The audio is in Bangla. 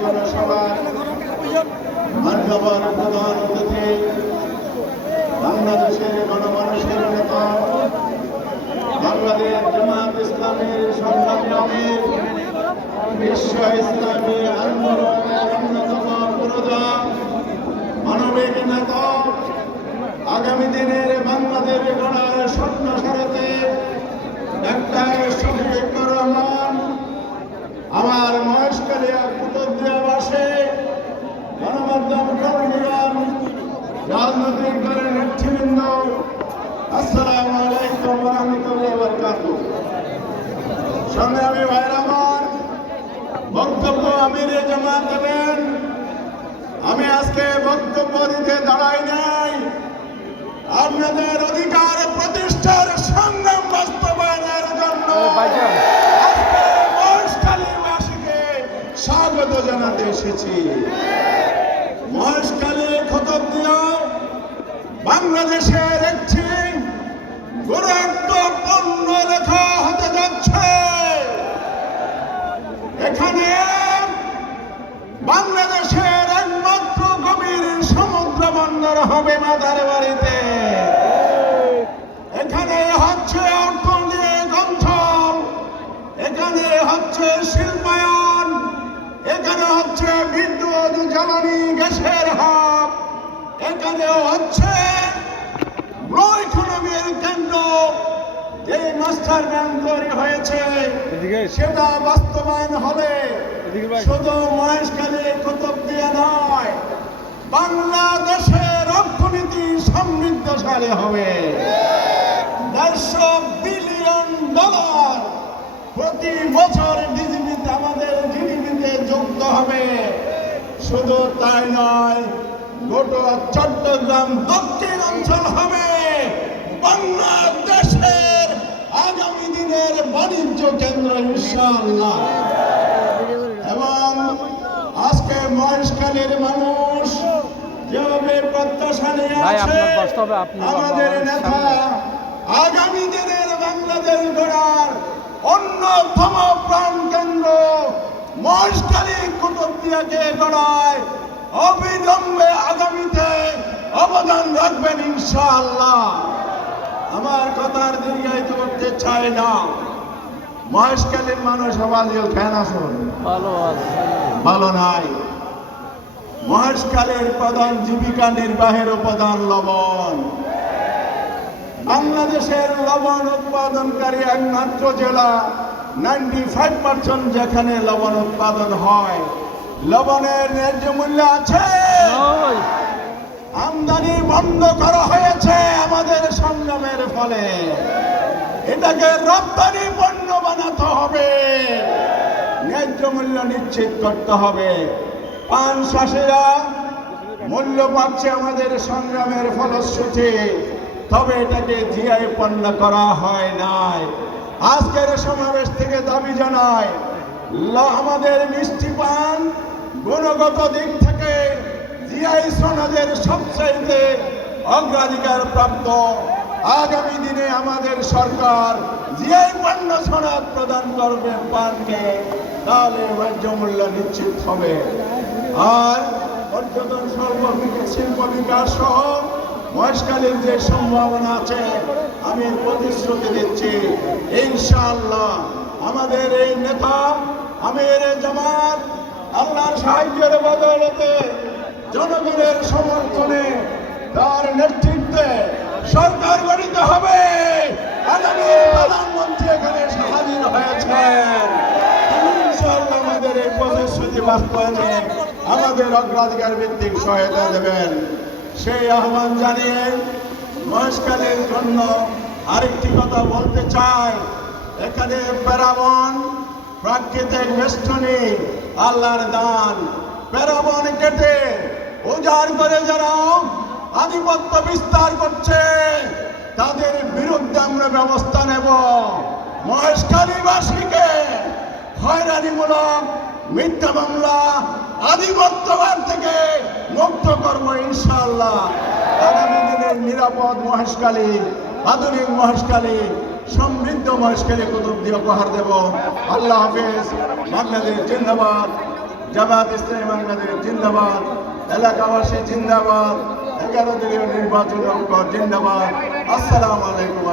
জনসভার মাননীয় প্রধান অতিথি বাংলাদেশের গণমানুষের নেতা বাংলাদেশ জামাত ইসলামের সংগ্রামী আমির বিশ্ব ইসলামী আন্দোলনের অন্যতম পুরোধা মানবিক নেতা আগামী দিনের বাংলাদেশ গড়ার স্বপ্ন সারথি ডাক্তার শফিকুর রহমান আমার মহেশখালী কুতুবদিয়াবাসী গণমাধ্যম কর্মীগণ রাজনৈতিক দলের নেতৃবৃন্দ আসসালামু আলাইকুম ওয়া রাহমাতুল্লাহি ওয়া বারাকাতুহু। সংগ্রামী ভাইরা আমার, বক্তব্য আমিরে জামাত দেবেন। আমি আজকে বক্তব্য দিতে দাঁড়াই নাই, আপনাদের অধিকার প্রতিষ্ঠার সংগ্রাম বাস্তবায়নের জন্য আজকে মহেশখালীবাসীকে স্বাগত জানাতে এসেছি। মহেশখালী কুতুবদিয়া বাংলাদেশের একটি গুরুত্বপূর্ণ রেখা হতে যাচ্ছে। এখানে বাংলাদেশের একমাত্র গভীর সমুদ্র বন্দর হবে মাদার বাড়িতে। এখানে হচ্ছে অর্থনৈতিক অঞ্চল, এখানে হচ্ছে শিল্পায়ন, এখানে হচ্ছে বিদ্যুৎ জ্বালানি গ্যাসের হাব, এখানে হচ্ছে ইকোনমির কেন্দ্র। এই মাস্টার প্ল্যান তৈরি হয়েছে, সেটা বাস্তবায়ন হলে শুধু মহেশখালী কুতুবদিয়া নয়, বাংলাদেশের অর্থনীতি সমৃদ্ধশালী হবে। $150 বিলিয়ন প্রতি বছর ডিজিপিতে আমাদের জিডিপিতে যুক্ত হবে। শুধু তাই নয়, গোটা চট্টগ্রাম দক্ষিণ অঞ্চল হবে বাংলাদেশের আগামী দিনের বাণিজ্য কেন্দ্র ইনশাআল্লাহ। এবং আজকে মহেশখালীর মানুষ যেভাবে প্রত্যাশা নিয়ে আছে, আমাদের নেতা আগামী দিনের বাংলাদেশ গড়ার অন্যতম প্রাণ কেন্দ্র মহেশখালী কুতুবদিয়াকে গড়ায় অবিলম্বে আগামীতে অবদান রাখবেন ইনশাআল্লাহ। আমার কথার দীর্ঘায়িত করতে চাই না। মহেশখালীর মানুষ আবাজিল খেয়াল আসুন, ভালো নাই। মহেশখালীর প্রধান জীবিকা নির্বাহের উপাদান লবণ। বাংলাদেশের লবণ উৎপাদনকারী একমাত্র জেলা, 95% যেখানে লবণ উৎপাদন হয়। লবণের ন্যায্য মূল্য আছে, আমদানি বন্ধ করা হয়েছে আমাদের সংগ্রামের ফলে। এটাকে রপ্তানি পণ্য বানাতে হবে, ন্যায্য মূল্য নিশ্চিত করতে হবে। পান চাষিরা মূল্য পাচ্ছে আমাদের সংগ্রামের ফলশ্রুতি, তবে এটাকে জিআই পণ্য করা হয় নাই। আজকের সমাবেশ থেকে দাবি জানায়, আমাদের মিষ্টি পান গুণগত দিক থেকে জিআই সনদের সবচাইতে অগ্রাধিকার প্রাপ্ত। আগামী দিনে আমাদের সরকার জিআই পণ্য সনদ প্রদান করবে পানকে, তাহলে ন্যায্য মূল্য নিশ্চিত হবে। আর পর্যটন শিল্প বিকাশ সহ মহেশখালীর যে সম্ভাবনা আছে, আমি প্রতিশ্রুতি দিচ্ছি ইনশাআল্লাহ আমাদের এই নেতা আমির জামাত আল্লাহর সাহায্যের বদৌলতে, জনগণের সমর্থনে, তার নেতৃত্বে সরকার গঠিত হবে। আগামী প্রধানমন্ত্রী এখানে হাজির হয়েছেন। ইনশাআল্লাহ আমাদের এই প্রতিশ্রুতি বাস্তবায়নে আমাদের অগ্রাধিকার ভিত্তিক সহায়তা দেবেন, সেই আহ্বান জানিয়ে মহেশখালীর জন্য আরেকটি কথা বলতে চাই। এখানে প্যারাবন প্রাকৃতিক বেষ্টনী, আল্লাহর দান। প্যারাবন কেটে উজাড় করে যারা আধিপত্য বিস্তার করছে, তাদের বিরুদ্ধে আমরা ব্যবস্থা নেব। মহেশখালীবাসীকে হয়রানিমূলক মিথ্যা মামলা, আধিপত্যবাদ থেকে মুক্ত করবো ইনশাআল্লাহ। আগামী দিনের নিরাপদ মহেশখালী, আধুনিক মহেশখালী, সমৃদ্ধ মহেশখালী কুতুবদিয়া উপহার দেব। আল্লাহ হাফেজ। বাংলাদেশ জিন্দাবাদ। জামাত ইসলামী বাংলাদেশ জিন্দাবাদ, এলাকাবাসী জিন্দাবাদ, 11 দলীয় নির্বাচন জিন্দাবাদ। আসসালামু আলাইকুম।